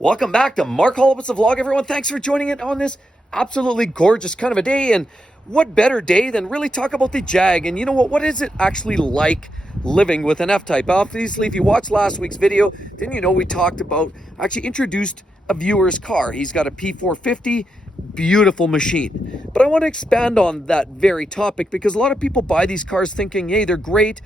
Welcome back to Mark Holowitz's vlog, everyone. Thanks for joining it on this absolutely gorgeous kind of a day. And what better day than really talk about the Jag? And you know what is it actually like living with an F Type? Obviously, if you watched last week's video, then you know we talked about, actually introduced a viewer's car. He's got a P450, beautiful machine. But I want to expand on that very topic because a lot of people buy these cars thinking, hey, they're great.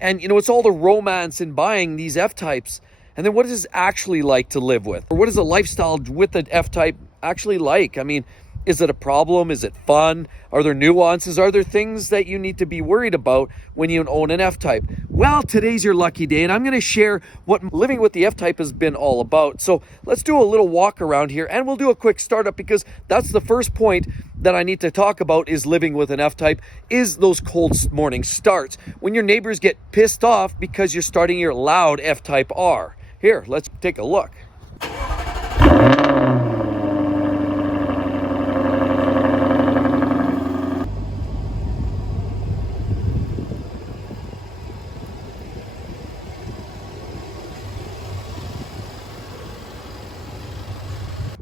And you know, it's all the romance in buying these F Types. And then what is it actually like to live with? Or what is a lifestyle with an F-Type actually like? I mean, is it a problem? Is it fun? Are there nuances? Are there things that you need to be worried about when you own an F-Type? Well, today's your lucky day, and I'm going to share what living with the F-Type has been all about. So let's do a little walk around here, and we'll do a quick startup because that's the first point that I need to talk about is living with an F-Type, is those cold morning starts. When your neighbors get pissed off because you're starting your loud F Type R. Here, let's take a look.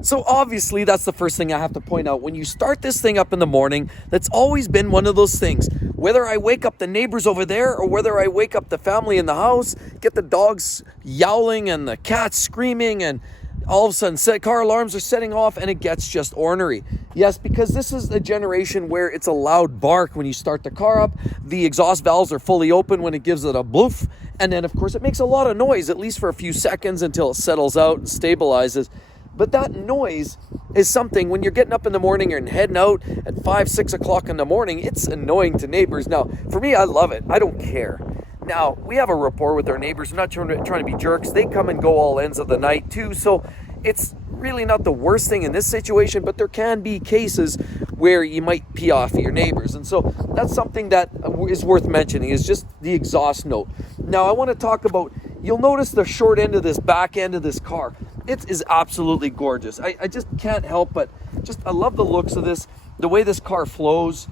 So obviously, that's the first thing I have to point out. When you start this thing up in the morning, that's always been one of those things. Whether I wake up the neighbors over there or whether I wake up the family in the house, get the dogs yowling and the cats screaming, and all of a sudden car alarms are setting off and it gets just ornery. Yes, because this is a generation where it's a loud bark when you start the car up. The exhaust valves are fully open when it gives it a bloof. And then, of course, it makes a lot of noise, at least for a few seconds until it settles out and stabilizes. But that noise is something when you're getting up in the morning and heading out at 5, 6 o'clock in the morning, it's annoying to neighbors. Now, for me, I love it. I don't care. Now, we have a rapport with our neighbors. We're not trying to be jerks. They come and go all ends of the night too. So it's really not the worst thing in this situation, but there can be cases where you might pee off your neighbors. And so that's something that is worth mentioning, is just the exhaust note. Now, I want to talk about, you'll notice the short end of this back end of this car. It is absolutely gorgeous. I just can't help but I love the looks of this, the way this car flows.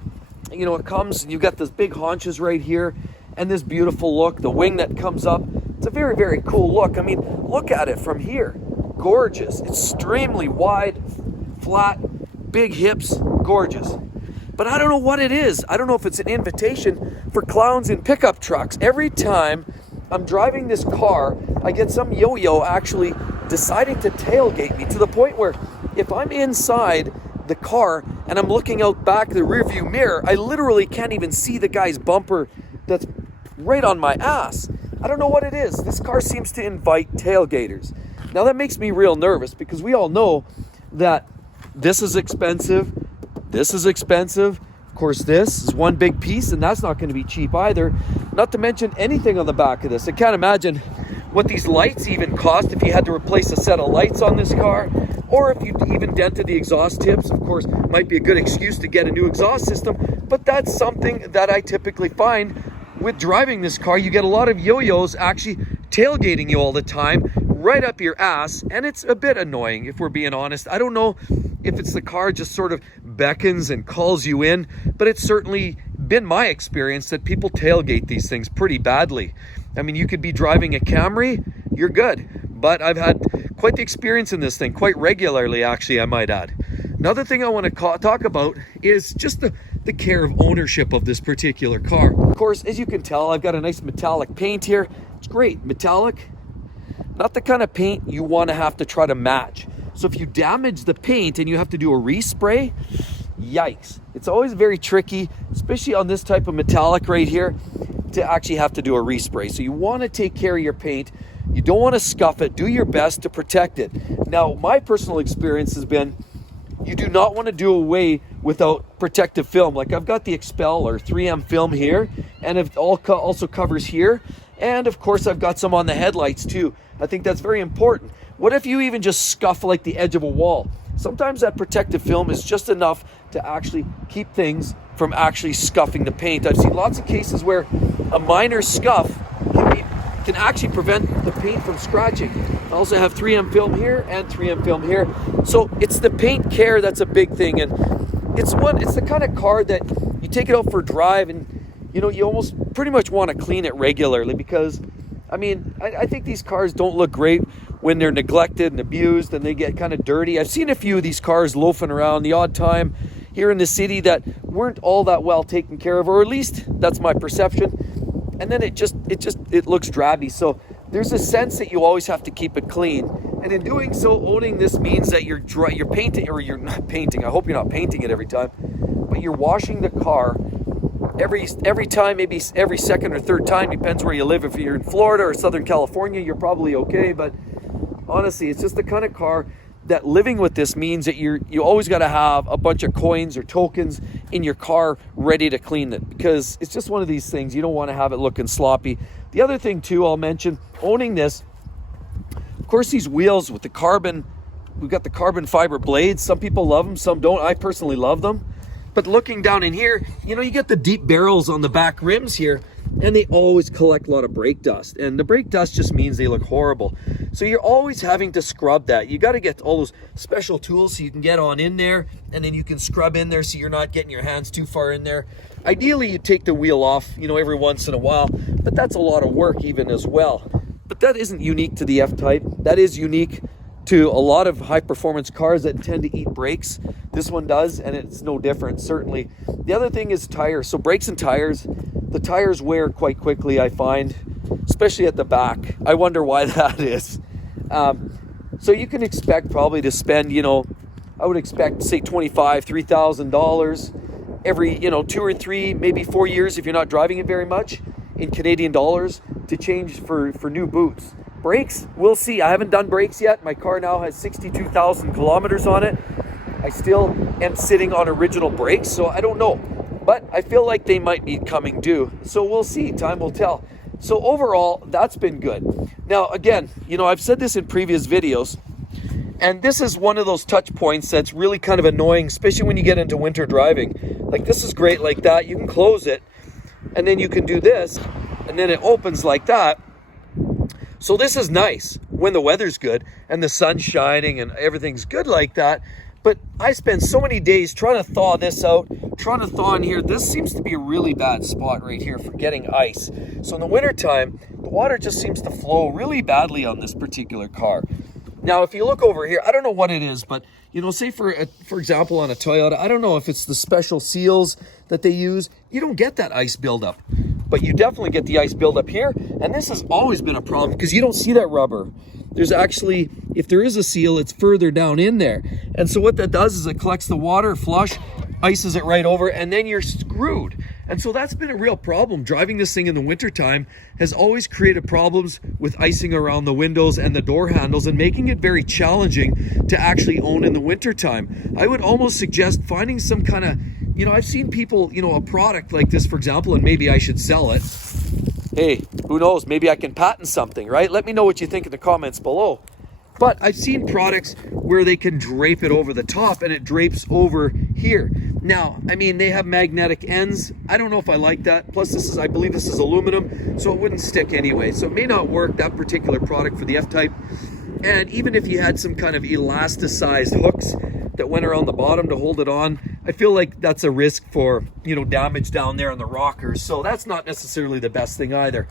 You know, it comes, you've got this big haunches right here and this beautiful look, the wing that comes up. It's a very, very cool look. I mean, look at it from here. Gorgeous. Extremely wide, flat, big hips, gorgeous. But I don't know what it is. I don't know if it's an invitation for clowns in pickup trucks. Every time I'm driving this car, I get some yo-yo actually deciding to tailgate me, to the point where if I'm inside the car and I'm looking out back the rearview mirror, I literally can't even see the guy's bumper that's right on my ass. I don't know what it is. This car seems to invite tailgaters. Now that makes me real nervous because we all know that this is expensive. This is expensive. Of course, this is one big piece, and that's not going to be cheap either. Not to mention anything on the back of this. I can't imagine what these lights even cost if you had to replace a set of lights on this car, or if you even dented the exhaust tips. Of course, might be a good excuse to get a new exhaust system, but that's something that I typically find with driving this car. You get a lot of yo-yos actually tailgating you all the time, right up your ass, and it's a bit annoying if we're being honest. I don't know if it's the car just sort of beckons and calls you in, but it's certainly been my experience that people tailgate these things pretty badly. I mean, you could be driving a Camry, you're good, but I've had quite the experience in this thing, quite regularly actually, I might add. Another thing I want to talk about is just the care of ownership of this particular car. Of course, as you can tell, I've got a nice metallic paint here. It's great, metallic, not the kind of paint you want to have to try to match. So if you damage the paint and you have to do a respray, yikes. It's always very tricky, especially on this type of metallic right here, to actually have to do a respray. So you want to take care of your paint. You don't want to scuff it. Do your best to protect it. Now, my personal experience has been, you do not want to do away without protective film. Like I've got the Expel or 3M film here, and it also covers here. And of course, I've got some on the headlights too. I think that's very important. What if you even just scuff like the edge of a wall? Sometimes that protective film is just enough to actually keep things from actually scuffing the paint. I've seen lots of cases where a minor scuff can actually prevent the paint from scratching. I also have 3M film here and 3M film here. So it's the paint care that's a big thing. And it's the kind of car that you take it out for a drive and you know, you almost pretty much want to clean it regularly because I mean, I think these cars don't look great when they're neglected and abused and they get kind of dirty. I've seen a few of these cars loafing around the odd time here in the city that weren't all that well taken care of, or at least that's my perception. And then it looks drabby. So there's a sense that you always have to keep it clean. And in doing so, owning this means that you're painting, or you're not painting. I hope you're not painting it every time, but you're washing the car every time, maybe every second or third time, depends where you live. If you're in Florida or Southern California, you're probably okay. But honestly, it's just the kind of car that living with this means that you always got to have a bunch of coins or tokens in your car ready to clean it, because it's just one of these things. You don't want to have it looking sloppy. The other thing too, I'll mention, owning this, of course, these wheels with the carbon, we've got the carbon fiber blades. Some people love them, some don't. I personally love them. But looking down in here, you get the deep barrels on the back rims here, and they always collect a lot of brake dust. And the brake dust just means they look horrible. So you're always having to scrub that. You got to get all those special tools so you can get on in there, and then you can scrub in there so you're not getting your hands too far in there. Ideally, you take the wheel off, every once in a while, but that's a lot of work even as well. But that isn't unique to the F Type. That is unique to a lot of high performance cars that tend to eat brakes. This one does, and it's no different, certainly. The other thing is tires. So brakes and tires, the tires wear quite quickly, I find, especially at the back. I wonder why that is. So you can expect probably to spend, I would expect, say, $2,500, $3,000 every, 2 or 3, maybe 4 years if you're not driving it very much in Canadian dollars to change for new boots. Brakes, we'll see. I haven't done brakes yet. My car now has 62,000 kilometers on it. I still am sitting on original brakes, so I don't know. But I feel like they might be coming due. So we'll see. Time will tell. So overall, that's been good. Now, again, I've said this in previous videos, and this is one of those touch points that's really kind of annoying, especially when you get into winter driving. Like, this is great like that. You can close it, and then you can do this, and then it opens like that. So this is nice when the weather's good and the sun's shining and everything's good like that. But I spend so many days trying to thaw this out, trying to thaw in here. This seems to be a really bad spot right here for getting ice. So in the wintertime, the water just seems to flow really badly on this particular car. Now, if you look over here, I don't know what it is, but say for example on a Toyota, I don't know if it's the special seals that they use. You don't get that ice buildup, but you definitely get the ice buildup here. And this has always been a problem because you don't see that rubber. There's actually, if there is a seal, it's further down in there. And so what that does is it collects the water, flush, ices it right over, and then you're screwed. And so that's been a real problem. Driving this thing in the wintertime has always created problems with icing around the windows and the door handles and making it very challenging to actually own in the wintertime. I would almost suggest finding some kind of, I've seen people, a product like this, for example, and maybe I should sell it. Hey, who knows? Maybe I can patent something, right? Let me know what you think in the comments below. But I've seen products where they can drape it over the top and it drapes over here. Now, they have magnetic ends. I don't know if I like that. Plus, I believe this is aluminum, so it wouldn't stick anyway. So it may not work, that particular product, for the F Type. And even if you had some kind of elasticized hooks that went around the bottom to hold it on, I feel like that's a risk for, damage down there on the rockers. So that's not necessarily the best thing either.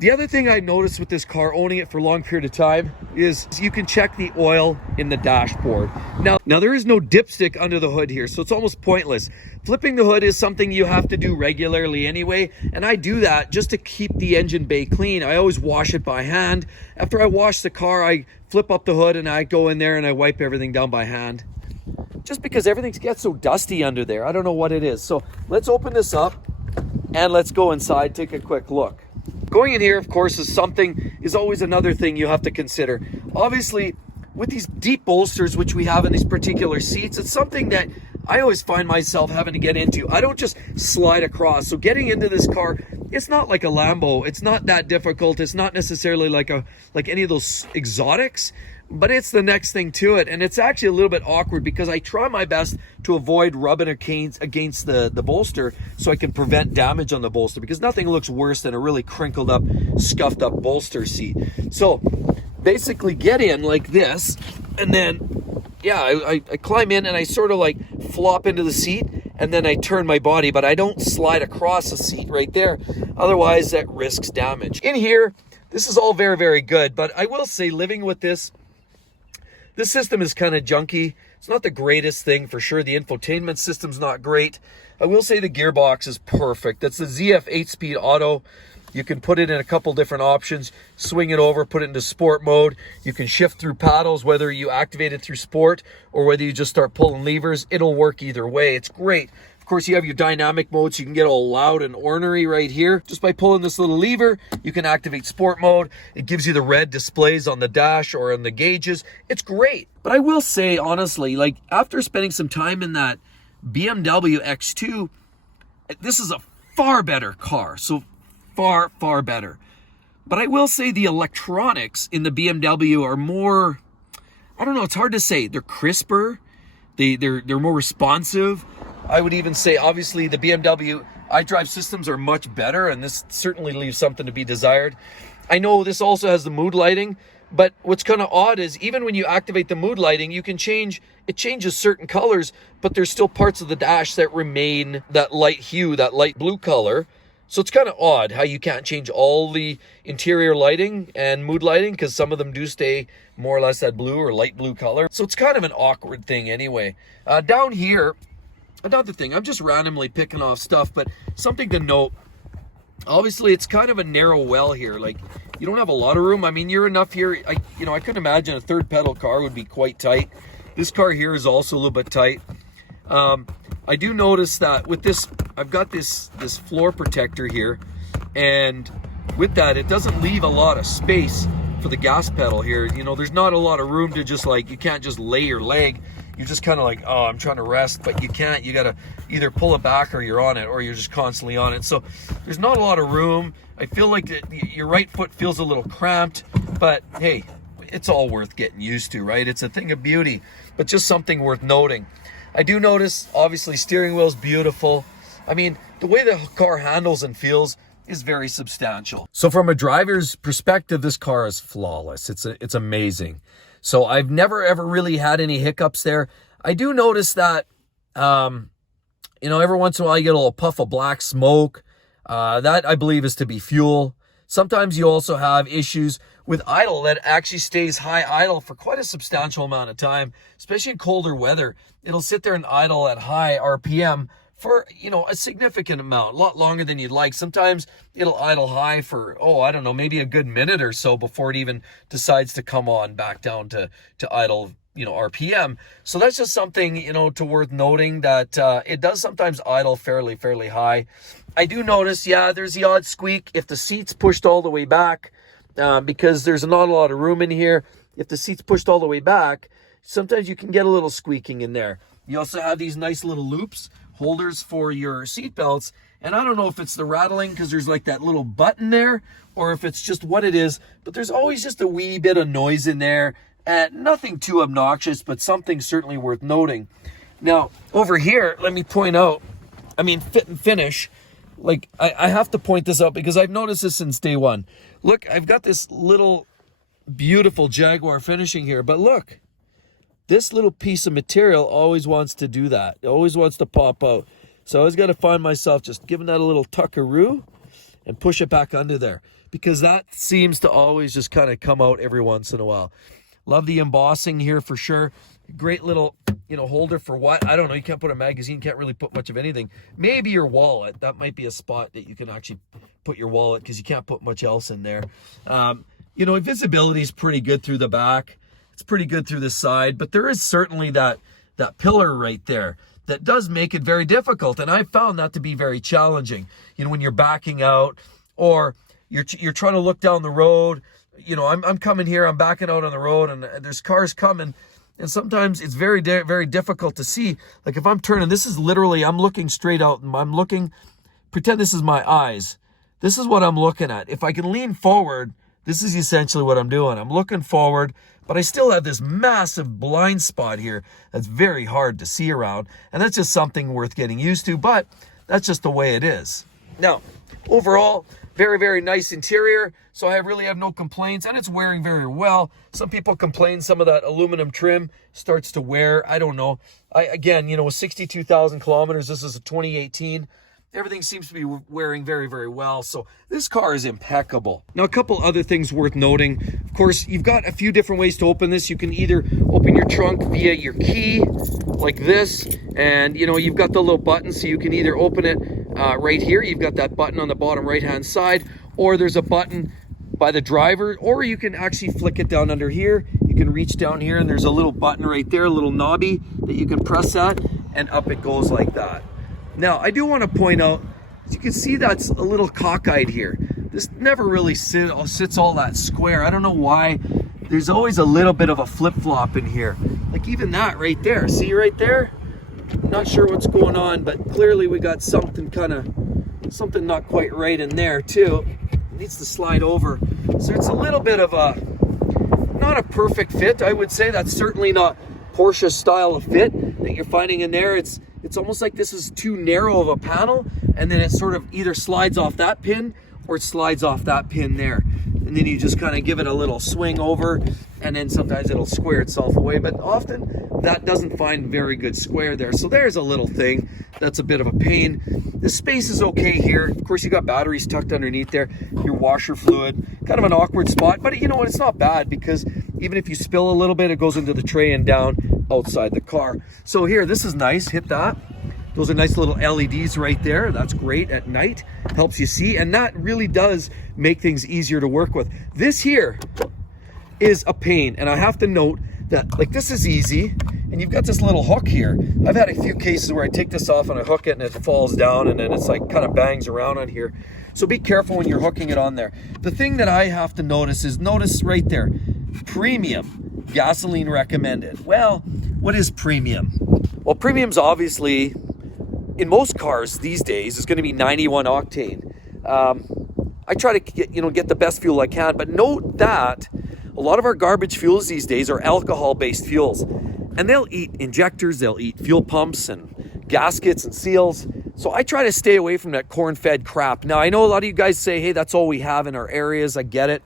The other thing I noticed with this car, owning it for a long period of time, is you can check the oil in the dashboard. Now there is no dipstick under the hood here, so it's almost pointless. Flipping the hood is something you have to do regularly anyway, and I do that just to keep the engine bay clean. I always wash it by hand. After I wash the car, I flip up the hood and I go in there and I wipe everything down by hand. Just because everything gets so dusty under there. I don't know what it is. So let's open this up and let's go inside, take a quick look. Going in here, of course, is always another thing you have to consider. Obviously, with these deep bolsters, which we have in these particular seats, it's something that I always find myself having to get into. I don't just slide across. So getting into this car, it's not like a Lambo. It's not that difficult. It's not necessarily like any of those exotics, but it's the next thing to it. And it's actually a little bit awkward because I try my best to avoid rubbing against the bolster so I can prevent damage on the bolster, because nothing looks worse than a really crinkled up, scuffed up bolster seat. So basically get in like this, and then I climb in and I sort of like flop into the seat, and then I turn my body, but I don't slide across the seat right there. Otherwise that risks damage. In here, this is all very, very good. But I will say, living with this system is kind of junky. It's not the greatest thing for sure. The infotainment system's not great. I will say the gearbox is perfect. That's the ZF 8-speed auto. You can put it in a couple different options, swing it over, put it into sport mode. You can shift through paddles, whether you activate it through sport or whether you just start pulling levers. It'll work either way. It's great. Of course, you have your dynamic mode, so you can get all loud and ornery right here. Just by pulling this little lever, you can activate sport mode. It gives you the red displays on the dash or on the gauges. It's great. But I will say, honestly, like after spending some time in that BMW X2, this is a far better car. So far, far better. But I will say the electronics in the BMW are more, I don't know, it's hard to say. They're crisper. They're more responsive. I would even say, obviously, the BMW iDrive systems are much better, and this certainly leaves something to be desired. I know this also has the mood lighting, but what's kind of odd is even when you activate the mood lighting, you can change, it changes certain colors, but there's still parts of the dash that remain that light hue, that light blue color. So it's kind of odd how you can't change all the interior lighting and mood lighting, because some of them do stay more or less that blue or light blue color. So it's kind of an awkward thing anyway. Down here, another thing, I'm just randomly picking off stuff, but something to note, obviously it's kind of a narrow well here. Like, you don't have a lot of room. I mean, you're enough here. I could imagine a third pedal car would be quite tight. This car here is also a little bit tight. I do notice that with this, I've got this floor protector here, and with that, it doesn't leave a lot of space for the gas pedal here. You know, there's not a lot of room to just like, you can't just lay your leg. You're just kind of like, oh, I'm trying to rest, but you can't. You got to either pull it back or you're on it, or you're just constantly on it. So there's not a lot of room. I feel like your right foot feels a little cramped, but hey, it's all worth getting used to, right? It's a thing of beauty, but just something worth noting. I do notice, obviously, steering wheel's beautiful. I mean, the way the car handles and feels is very substantial. So from a driver's perspective, this car is flawless. It's amazing. So I've never, ever really had any hiccups there. I do notice that, every once in a while you get a little puff of black smoke. That, I believe, is to be fuel. Sometimes you also have issues with idle that actually stays high idle for quite a substantial amount of time, especially in colder weather. It'll sit there and idle at high RPM for, a significant amount, a lot longer than you'd like. Sometimes it'll idle high for, maybe a good minute or so before it even decides to come on back down to idle, RPM. So that's just something, to worth noting, that it does sometimes idle fairly high. I do notice, there's the odd squeak if the seat's pushed all the way back, because there's not a lot of room in here. If the seat's pushed all the way back, sometimes you can get a little squeaking in there. You also have these nice little loops, holders for your seat belts. And I don't know if it's the rattling because there's like that little button there, or if it's just what it is, but there's always just a wee bit of noise in there. Nothing too obnoxious, but something certainly worth noting. Now, over here, let me point out, fit and finish. Like, I have to point this out because I've noticed this since day one. Look, I've got this little beautiful Jaguar finishing here, but look, this little piece of material always wants to do that. It always wants to pop out. So I always got to find myself just giving that a little tuckaroo and push it back under there, because that seems to always just kind of come out every once in a while. Love the embossing here for sure. Great little, holder for what? I don't know. You can't put a magazine, can't really put much of anything. Maybe your wallet. That might be a spot that you can actually put your wallet, because you can't put much else in there. Visibility is pretty good through the back. It's pretty good through the side, but there is certainly that pillar right there that does make it very difficult. And I found that to be very challenging. When you're backing out, or you're trying to look down the road. I'm coming here, I'm backing out on the road, and there's cars coming. And sometimes it's very, very difficult to see. Like if I'm turning, this is literally, I'm looking straight out, and I'm looking, pretend this is my eyes. This is what I'm looking at. If I can lean forward, this is essentially what I'm doing. I'm looking forward, but I still have this massive blind spot here that's very hard to see around. And that's just something worth getting used to, but that's just the way it is. Now, overall, very, very nice interior. So I really have no complaints, and it's wearing very well. Some people complain some of that aluminum trim starts to wear. I don't know. With 62,000 kilometers, this is a 2018. Everything seems to be wearing very, very well. So this car is impeccable. Now, a couple other things worth noting. Of course, you've got a few different ways to open this. You can either open your trunk via your key, like this. And, you know, you've got the little button, so you can either open it right here. You've got that button on the bottom right-hand side. Or there's a button by the driver. Or you can actually flick it down under here. You can reach down here, and there's a little button right there, a little knobby that you can press that, and up it goes like that. Now, I do want to point out, as you can see, that's a little cockeyed here. This never really sits all that square. I don't know why. There's always a little bit of a flip-flop in here. Like even that right there. See right there? Not sure what's going on, but clearly we got something something not quite right in there too. It needs to slide over. So it's a little bit of a, not a perfect fit. I would say that's certainly not Porsche style of fit that you're finding in there. It's almost like this is too narrow of a panel, and then it sort of either slides off that pin or it slides off that pin there. And then you just kind of give it a little swing over, and then sometimes it'll square itself away, but often that doesn't find very good square there. So there's a little thing that's a bit of a pain. The space is okay here. Of course, you got batteries tucked underneath there, your washer fluid, kind of an awkward spot, but you know what, it's not bad, because even if you spill a little bit, it goes into the tray and down outside the car. So here, this is nice, hit that. Those are nice little LEDs right there. That's great at night, helps you see, and that really does make things easier to work with. This here is a pain, and I have to note that, like, this is easy, and you've got this little hook here. I've had a few cases where I take this off and I hook it and it falls down, and then it's like kind of bangs around on here. So be careful when you're hooking it on there. The thing that I have to notice is, notice right there, premium, gasoline recommended. Well, what is premium? Well, premium's obviously, in most cars these days, is going to be 91 octane. I try to get the best fuel I can, but note that a lot of our garbage fuels these days are alcohol-based fuels, and they'll eat injectors, they'll eat fuel pumps and gaskets and seals. So I try to stay away from that corn-fed crap. Now, I know a lot of you guys say, hey, that's all we have in our areas. I get it.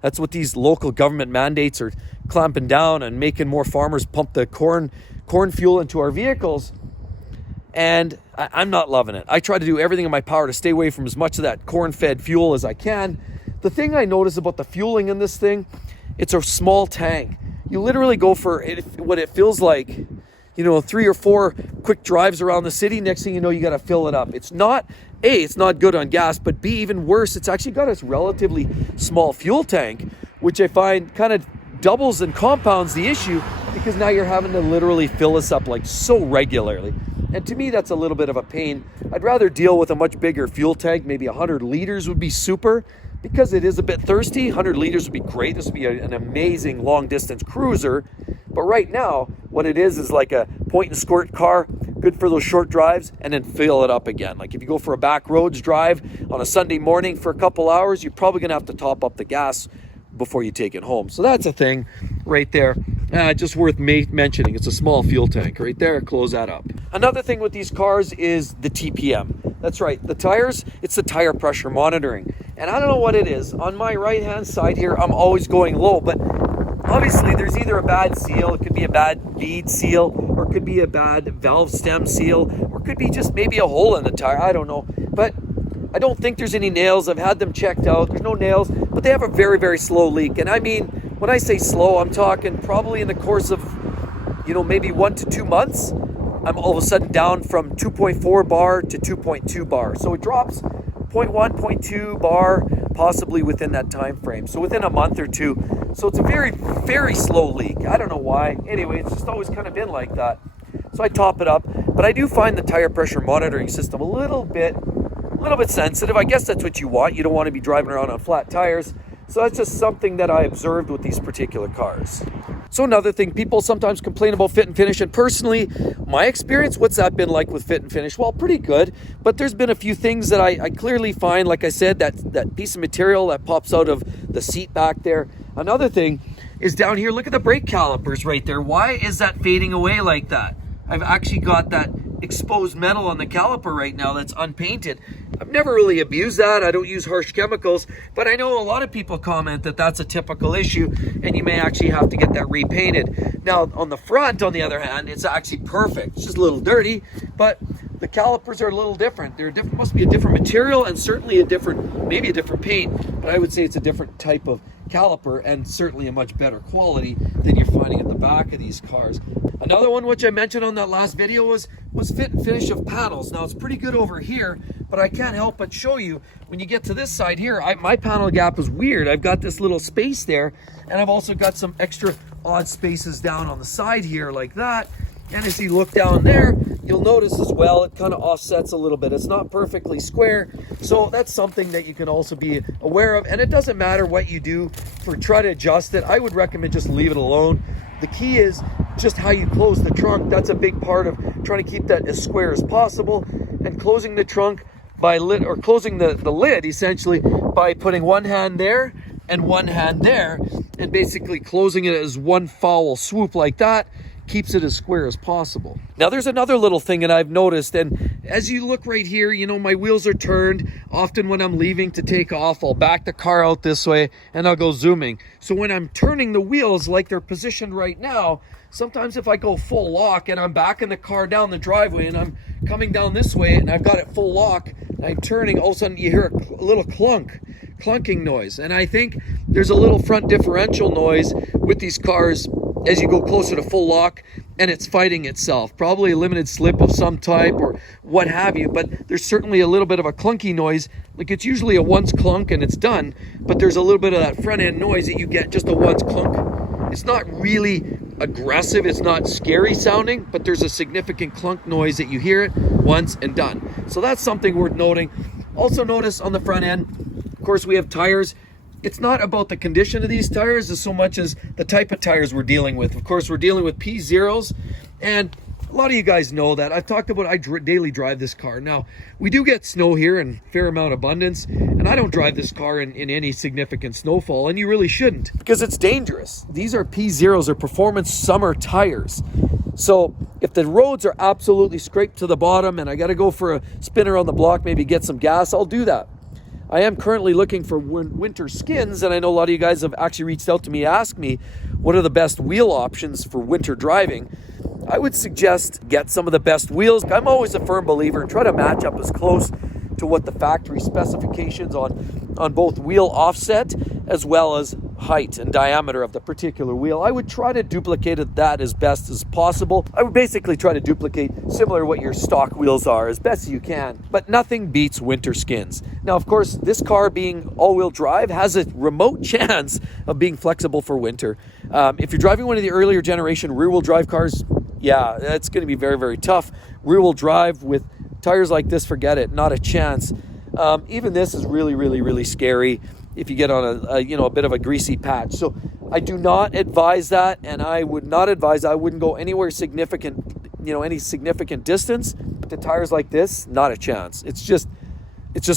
That's what these local government mandates are clamping down and making more farmers pump the corn fuel into our vehicles. And I'm not loving it. I try to do everything in my power to stay away from as much of that corn-fed fuel as I can. The thing I notice about the fueling in this thing, it's a small tank. You literally go for what it feels like, 3 or 4 quick drives around the city. Next thing you know, you got to fill it up. It's not, A, it's not good on gas, but B, even worse, it's actually got a relatively small fuel tank, which I find kind of doubles and compounds the issue, because now you're having to literally fill this up like so regularly. And to me, that's a little bit of a pain. I'd rather deal with a much bigger fuel tank. Maybe 100 liters would be super, because it is a bit thirsty. 100 liters would be great. This would be an amazing long distance cruiser. But right now, what it is like a point and squirt car, good for those short drives, and then fill it up again. Like if you go for a back roads drive on a Sunday morning for a couple hours, you're probably gonna have to top up the gas before you take it home. So that's a thing right there. Just worth mentioning. It's a small fuel tank right there. Close that up. Another thing with these cars is the TPM. That's right, the tires, it's the tire pressure monitoring. And I don't know what it is. On my right-hand side here, I'm always going low, but obviously there's either a bad seal, it could be a bad bead seal, or it could be a bad valve stem seal, or it could be just maybe a hole in the tire, I don't know. But I don't think there's any nails. I've had them checked out. There's no nails, but they have a very, very slow leak. And I mean, when I say slow, I'm talking probably in the course of, maybe 1 to 2 months, I'm all of a sudden down from 2.4 bar to 2.2 bar. So it drops 0.1, 0.2 bar, possibly within that time frame. So within a month or two. So it's a very, very slow leak. I don't know why. Anyway, it's just always kind of been like that. So I top it up, but I do find the tire pressure monitoring system a little bit sensitive. I guess that's what you want. You don't want to be driving around on flat tires. So that's just something that I observed with these particular cars. So another thing, people sometimes complain about fit and finish, and personally, my experience, what's that been like with fit and finish? Well, pretty good, but there's been a few things that I clearly find, like I said, that piece of material that pops out of the seat back there. Another thing is down here, look at the brake calipers right there. Why is that fading away like that? I've actually got that exposed metal on the caliper right now that's unpainted. I've never really abused that. I don't use harsh chemicals, but I know a lot of people comment that that's a typical issue, and you may actually have to get that repainted. Now, on the front, on the other hand, it's actually perfect. It's just a little dirty, but the calipers are a little different. They're different, must be a different material, and certainly maybe a different paint, but I would say it's a different type of caliper and certainly a much better quality than you're finding at the back of these cars. Another one which I mentioned on that last video was fit and finish of panels. Now it's pretty good over here, but I can't help but show you when you get to this side here, my panel gap is weird. I've got this little space there, and I've also got some extra odd spaces down on the side here like that. And as you look down there, you'll notice as well, it kind of offsets a little bit. It's not perfectly square. So that's something that you can also be aware of. And it doesn't matter what you do try to adjust it. I would recommend just leave it alone. The key is just how you close the trunk. That's a big part of trying to keep that as square as possible. And closing the trunk closing the lid essentially by putting one hand there and one hand there, and basically closing it as one foul swoop like that keeps it as square as possible. Now there's another little thing that I've noticed, and as you look right here, you know, my wheels are turned. Often when I'm leaving to take off, I'll back the car out this way and I'll go zooming. So when I'm turning the wheels like they're positioned right now, sometimes if I go full lock and I'm backing the car down the driveway and I'm coming down this way and I've got it full lock and I'm turning, all of a sudden you hear a little clunking noise. And I think there's a little front differential noise with these cars as you go closer to full lock, and it's fighting itself. Probably a limited slip of some type or what have you, but there's certainly a little bit of a clunky noise. Like it's usually a once clunk and it's done, but there's a little bit of that front end noise that you get, just a once clunk. It's not really aggressive, it's not scary sounding, but there's a significant clunk noise that you hear it once and done. So that's something worth noting. Also notice on the front end, of course, we have tires. It's not about the condition of these tires as so much as the type of tires we're dealing with. Of course, we're dealing with P0s, and a lot of you guys know that. I've talked about I daily drive this car. Now, we do get snow here in fair amount of abundance, and I don't drive this car in any significant snowfall, and you really shouldn't because it's dangerous. These are P0s, or performance summer tires. So if the roads are absolutely scraped to the bottom and I got to go for a spin around the block, maybe get some gas, I'll do that. I am currently looking for winter skins, and I know a lot of you guys have actually reached out to me, asked me what are the best wheel options for winter driving. I would suggest get some of the best wheels. I'm always a firm believer and try to match up as close to what the factory specifications on both wheel offset as well as height and diameter of the particular wheel. I would try to duplicate that as best as possible. I would basically try to duplicate similar to what your stock wheels are as best as you can, but nothing beats winter skins. Now, of course, this car being all-wheel drive has a remote chance of being flexible for winter. If you're driving one of the earlier generation rear-wheel drive cars, yeah, that's going to be very, very tough. Rear-wheel drive with tires like this, forget it, not a chance. Even this is really, really, really scary if you get on a bit of a greasy patch. So I do not advise that, and I would not advise, I wouldn't go anywhere significant, any significant distance. But the tires like this, not a chance. It's just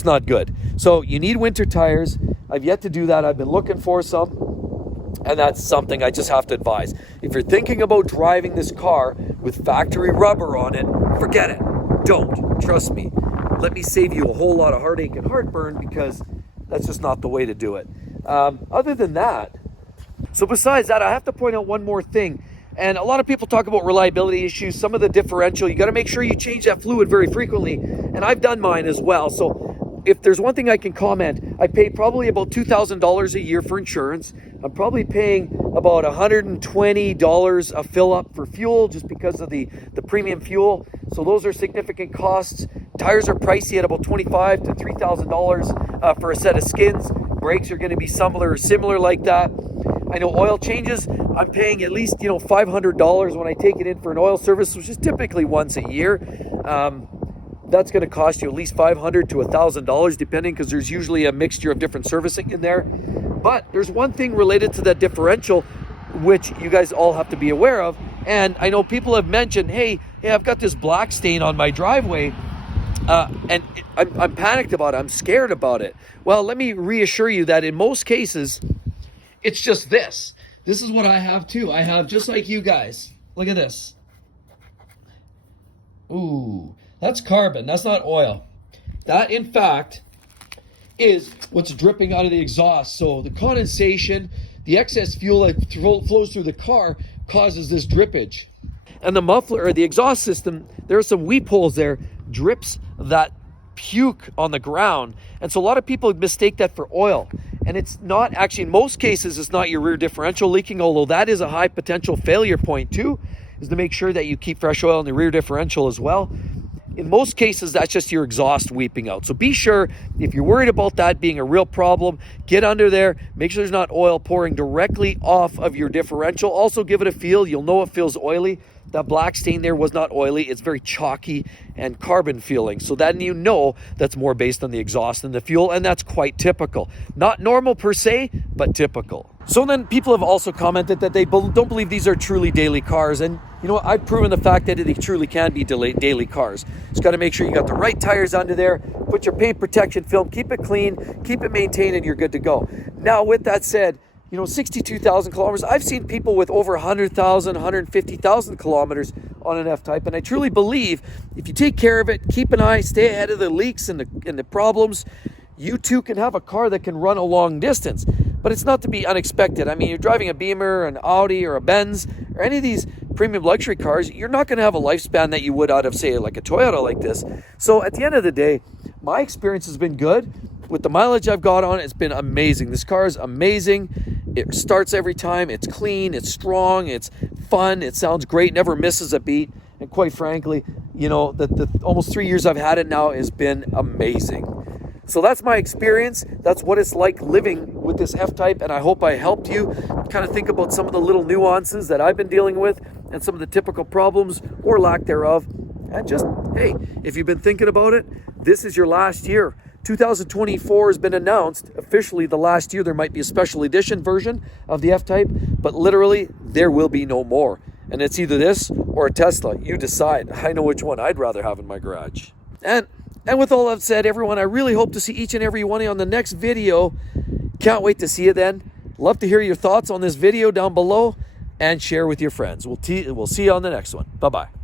not good. So you need winter tires. I've yet to do that. I've been looking for some, and that's something I just have to advise. If you're thinking about driving this car with factory rubber on it, forget it. Don't. Trust me. Let me save you a whole lot of heartache and heartburn, because that's just not the way to do it. Other than that, so besides that, I have to point out one more thing. And a lot of people talk about reliability issues, some of the differential. You got to make sure you change that fluid very frequently. And I've done mine as well. So if there's one thing I can comment, I pay probably about $2,000 a year for insurance. I'm probably paying about $120 a fill up for fuel just because of the premium fuel. So those are significant costs. Tires are pricey at about $2,500 to $3,000 for a set of skins. Brakes are going to be similar like that. I know oil changes, I'm paying at least $500 when I take it in for an oil service, which is typically once a year. That's going to cost you at least $500 to $1,000 depending, because there's usually a mixture of different servicing in there. But there's one thing related to that differential which you guys all have to be aware of. And I know people have mentioned, hey, I've got this black stain on my driveway. And I'm panicked about it. I'm scared about it. Well, let me reassure you that in most cases, it's just this. This is what I have too. I have, just like you guys. Look at this. Ooh, that's carbon. That's not oil. That, in fact, is what's dripping out of the exhaust. So the condensation, the excess fuel that flows through the car causes this drippage. And the muffler, or the exhaust system, there are some weep holes there. drips that puke on the ground. And so a lot of people mistake that for oil. And it's not actually, in most cases, it's not your rear differential leaking, although that is a high potential failure point too, is to make sure that you keep fresh oil in the rear differential as well. In most cases, that's just your exhaust weeping out. So be sure, if you're worried about that being a real problem, get under there, make sure there's not oil pouring directly off of your differential. Also give it a feel. You'll know it feels oily. That black stain there was not oily. It's very chalky and carbon feeling. So then you know that's more based on the exhaust than the fuel, and that's quite typical. Not normal per se, but typical. So then people have also commented that they don't believe these are truly daily cars. And you know what? I've proven the fact that they truly can be daily cars. Just got to make sure you got the right tires under there, put your paint protection film, keep it clean, keep it maintained, and you're good to go. Now, with that said, 62,000 kilometers. I've seen people with over 100,000, 150,000 kilometers on an F Type. And I truly believe if you take care of it, keep an eye, stay ahead of the leaks and the problems, you too can have a car that can run a long distance. But it's not to be unexpected. I mean, you're driving a Beamer, an Audi, or a Benz, or any of these premium luxury cars, you're not going to have a lifespan that you would out of, say, like a Toyota like this. So at the end of the day, my experience has been good. With the mileage I've got on, it's been amazing. This car is amazing. It starts every time. It's clean. It's strong. It's fun. It sounds great. Never misses a beat. And quite frankly, the almost 3 years I've had it now has been amazing. So that's my experience. That's what it's like living with this F Type. And I hope I helped you kind of think about some of the little nuances that I've been dealing with and some of the typical problems or lack thereof. And just, hey, if you've been thinking about it, this is your last year. 2024 has been announced officially the last year. There might be a special edition version of the F Type, but literally there will be no more. And it's either this or a Tesla. You decide. I know which one I'd rather have in my garage. And with all that said, everyone, I really hope to see each and every one of you on the next video. Can't wait to see you then. Love to hear your thoughts on this video down below and share with your friends. We'll see you on the next one. Bye-bye.